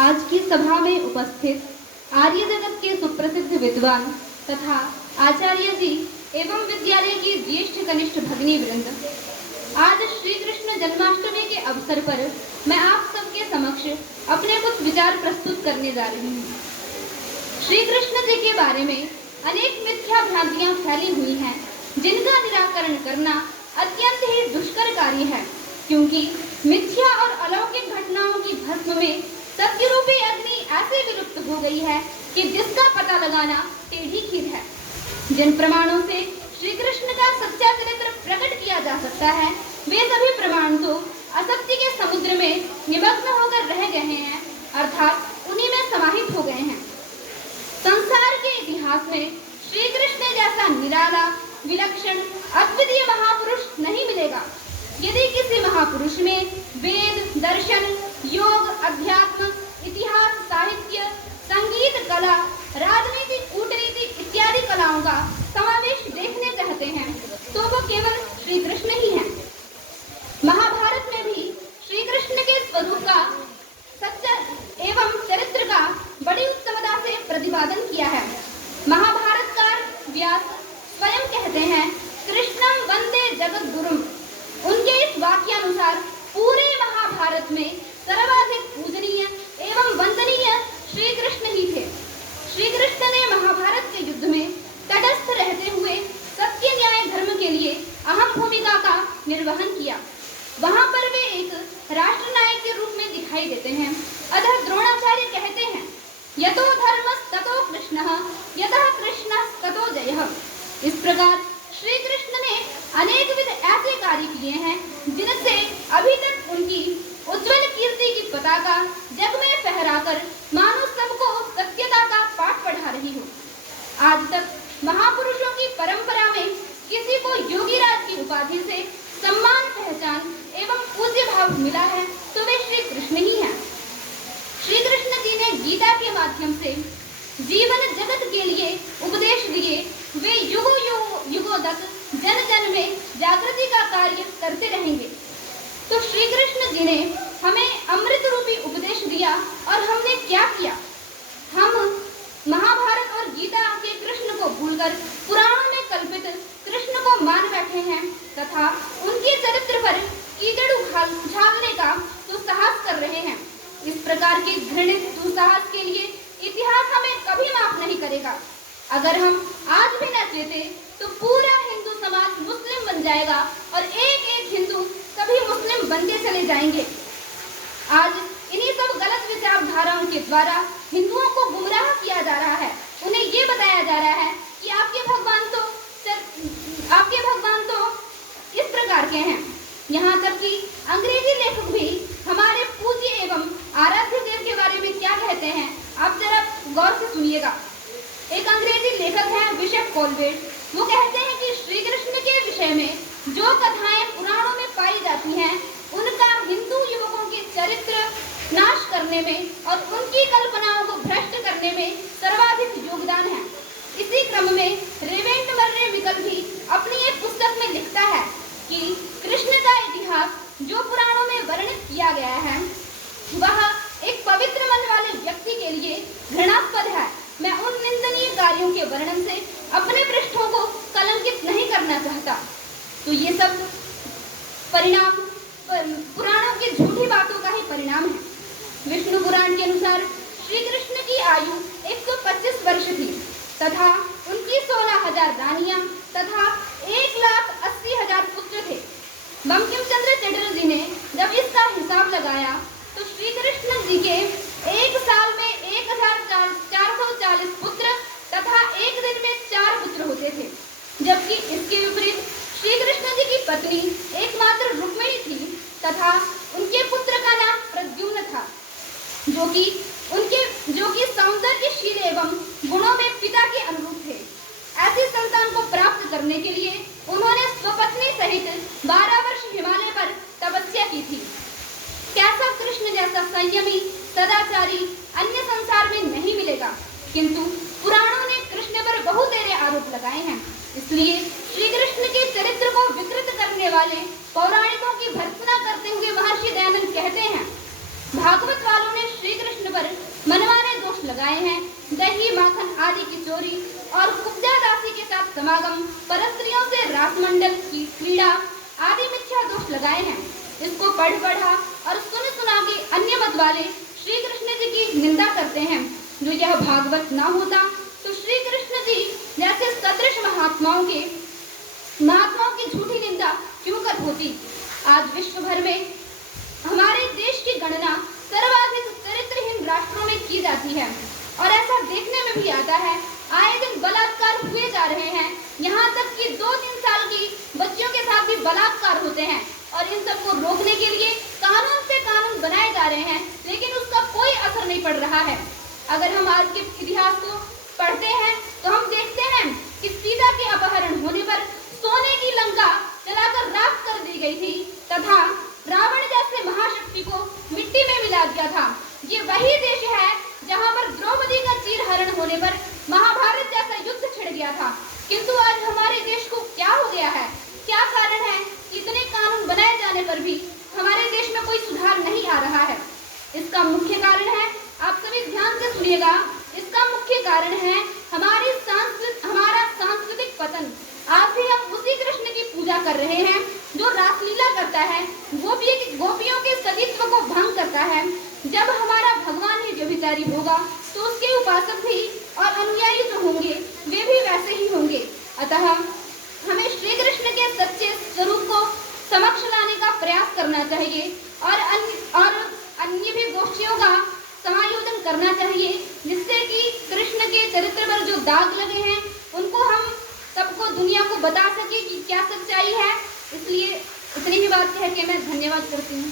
आज की सभा में उपस्थित आर्य जगत के सुप्रसिद्ध विद्वान तथा आचार्य जी एवं विद्यालय की ज्येष्ठ कनिष्ठ भगिनी वृंद, आज श्री कृष्ण जन्माष्टमी के अवसर पर मैं आप सबके समक्ष अपने कुछ विचार प्रस्तुत करने जा रही हूँ। श्री कृष्ण जी के बारे में अनेक मिथ्या भ्रांतियां फैली हुई हैं, जिनका निराकरण करना अत्यंत ही दुष्कर कार्य है, क्योंकि मिथ्या और अलौकिक घटनाओं की भस्म में सत्य रूपी अग्नि ऐसे विलुप्त हो गई है कि जिसका पता लगाना टेढ़ी खीर है। जिन प्रमाणों से श्री कृष्ण का सच्चा चरित्र प्रकट किया जा सकता है, वे सभी प्रमाण तो असत्य के समुद्र में निमग्न होकर रह गए हैं, अर्थात उन्हीं में समाहित हो गए हैं। संसार के इतिहास में श्री कृष्ण जैसा निराला, विलक्षण, अद्वितीय महापुरुष नहीं मिलेगा। यदि किसी महापुरुष में वेद, दर्शन, योग, अध्यात्म, इतिहास, साहित्य, संगीत, कला, राजनीति, कूटनीति इत्यादि कलाओं का समावेश देखने चाहते हैं, तो वो केवल श्री कृष्ण ही हैं। महाभारत में भी श्री कृष्ण के स्वरूप का सच्चा एवं चरित्र का बड़ी उत्तमता से प्रतिपादन किया है। महाभारतकार व्यास स्वयं कहते हैं, कृष्णं वंदे जगत गुरुम। उनके इस वाक्यानुसार पूरे महाभारत में सर्वाधिक पूजनीय एवं वंदनीय श्री कृष्ण ही थे। श्री कृष्ण ने महाभारत के युद्ध में तटस्थ रहते हुए सत्य, न्याय, धर्म के लिए अहम भूमिका का निर्वहन किया। वहां पर वे एक राष्ट्रनायक के रूप में दिखाई देते हैं। अतः द्रोणाचार्य कहते हैं, यतो धर्मस्ततो कृष्णः, यतः कृष्णस्ततो जयः। इस प्रकार श्री कृष्ण ने अनेक विध ऐसे कार्य किए हैं, जिनसे अभी तक उनकी उज्जवल कीर्ति की पताका जग में फहराकर मानो सबको सत्यता का पाठ पढ़ा रही हो। आज तक महापुरुषों की परंपरा में किसी को योगीराज की उपाधि से सम्मान, पहचान एवं पूज्य भाव मिला है, तो वे श्री कृष्ण ही हैं। श्री कृष्ण जी ने गीता के माध्यम से जीवन जगत के लिए उपदेश दिए। वे युगों तक जन जन में जागृति का कार्य करते रहेंगे। तो श्री कृष्ण जी ने हमें अमृत रूपी उपदेश दिया और हमने क्या किया? हम महाभारत और गीता के कृष्ण को भूलकर पुराणों में कल्पित कृष्ण को मान बैठे हैं तथा उनके चरित्र पर कीचड़ उछालने का दुस्साहस कर रहे हैं। इस प्रकार के घृणित दुस्साहस के लिए इतिहास हमें कभी माफ नहीं करेगा। अगर हम आज भी न चेते तो पूरा हिंदू समाज मुस्लिम बन जाएगा और एक एक हिंदू सभी मुस्लिम बनते चले जाएंगे। आज इन्हीं सब गलत विचारधाराओं के द्वारा हिंदुओं को गुमराह किया जा रहा है। उन्हें ये बताया जा रहा है कि आपके भगवान तो इस प्रकार के हैं। यहाँ तक कि अंग्रेजी लेखक भी हमारे पूज्य एवं आराध्य देव के बारे में क्या कहते हैं, आप जरा गौर से सुनिएगा। एक अंग्रेजी लेखक हैं बिशप कॉलवेट, वो कहते हैं कि श्री कृष्ण के विषय में जो कथाएं पुराणों में पाई जाती हैं, उनका हिंदू युवकों के चरित्र नाश करने में और उनकी कल्पनाओं को भ्रष्ट करने में सर्वाधिक योगदान है। इसी क्रम में रेवेंट मर्रे विकल भी अपनी एक पुस्तक में लिखता है कि कृष्ण का इतिहास जो पुराणों में वर्णित किया गया है, वह एक पवित्र मन वाले व्यक्ति के लिए घृणास्पद है। मैं उन निंदनीय कार्यों के वर्णन से अपने पृष्ठों को कलंकित नहीं करना चाहता। तो ये सब परिणाम पुराणों की झूठी बातों का ही परिणाम है। विष्णु पुराण के अनुसार श्री कृष्ण की आयु 125 वर्ष थी तथा उनकी 16,000 रानियां तथा 1,80,000 पुत्र थे। बंकिम चंद्र चटर्जी ने जब इसका हिसाब लगाया तो श्री कृष्ण जी के एक साल में 1,440 पुत्र तथा एक दिन में 4 पुत्र होते थे, जबकि इसके विपरीत श्री कृष्ण जी की पत्नी एकमात्र रुक्मिणी थी तथा उनके पुत्र का नाम प्रद्युम्न था, जो कि सौंदर्यशील एवं गुणों में पिता के अनुरूप थे। ऐसी संतान को प्राप्त करने के लिए उन्होंने स्वपत्नी सहित 12 वर्ष हिमालय पर तपस्या की थी। कैसा कृष्ण जैसा संयमी, सदाचारी अन्य संसार में नहीं मिलेगा, किंतु पुराणों ने कृष्ण पर बहुतेरे आरोप लगाए हैं। इसलिए श्री कृष्ण के चरित्र को विकृत करने वाले पौराणिकों की भर्त्सना करते हुए महर्षि दयानंद कहते हैं, भागवत वालों ने श्री कृष्ण पर लगाए हैं, दही माखन आदि की चोरी और कुब्जा दासी के साथ समागम, परस्त्रियों से रासमंडल की क्रीड़ा आदि मिथ्या दोष लगाए हैं। इसको पढ़ पढ़ा और सुन सुना के अन्य मत वाले श्री कृष्ण जी की निंदा करते हैं। जो यह भागवत ना होता तो श्री कृष्ण जी जैसे सदृश महात्माओं की झूठी निंदा क्यों कर होती। आज विश्व भर में हमारे देश की गणना सर्वाधिक चरित्रहीन राष्ट्रों में की जाती है और ऐसा देखने में भी आता है आए दिन बलात्कार हुए जा रहे हैं। यहाँ तक कि 2-3 साल की बच्चियों के साथ भी बलात्कार होते हैं और इन सबको रोकने के लिए कानून पे कानून बनाए जा रहे हैं, लेकिन उसका कोई असर नहीं पड़ रहा है। अगर हम आज के इतिहास को पढ़ते हैं तो हम देखते हैं कि सीता के अपहरण होने पर सोने की लंका जलाकर राख कर दी गई थी तथा रावण जैसे महाशक्ति को मिट्टी में मिला दिया था। ये वही देश है जहां पर द्रौपदी का चीरहरण होने पर महाभारत जैसा युद्ध छिड़ गया था। किंतु आज हमारे देश को क्या हो गया है? क्या कारण है? इतने कानून बनाए जाने पर भी हमारे देश में कोई सुधार नहीं आ रहा है। इसका मुख्य कारण है, आप सभी ध्यान से सुनिएगा, इसका मुख्य कारण है हमारा सांस्कृतिक पतन। आज भी हम उसी कृष्ण की पूजा कर रहे हैं जो रासलीला करता है, गोपियों के सतीत्व को भंग करता है। जब हमारा भगवान ही व्यभिचारी होगा तो उसके उपासक भी और अनुयायी जो होंगे वे भी वैसे ही होंगे। अतः हमें श्री कृष्ण के सच्चे स्वरूप को समक्ष लाने का प्रयास करना चाहिए और अन्य भी गोष्ठियों का समायोजन करना चाहिए, जिससे कि कृष्ण के चरित्र पर जो दाग लगे हैं उनको हम सबको दुनिया को बता सके कि क्या सच्चाई है। इसलिए इतनी ही बात कह के मैं धन्यवाद करती हूँ।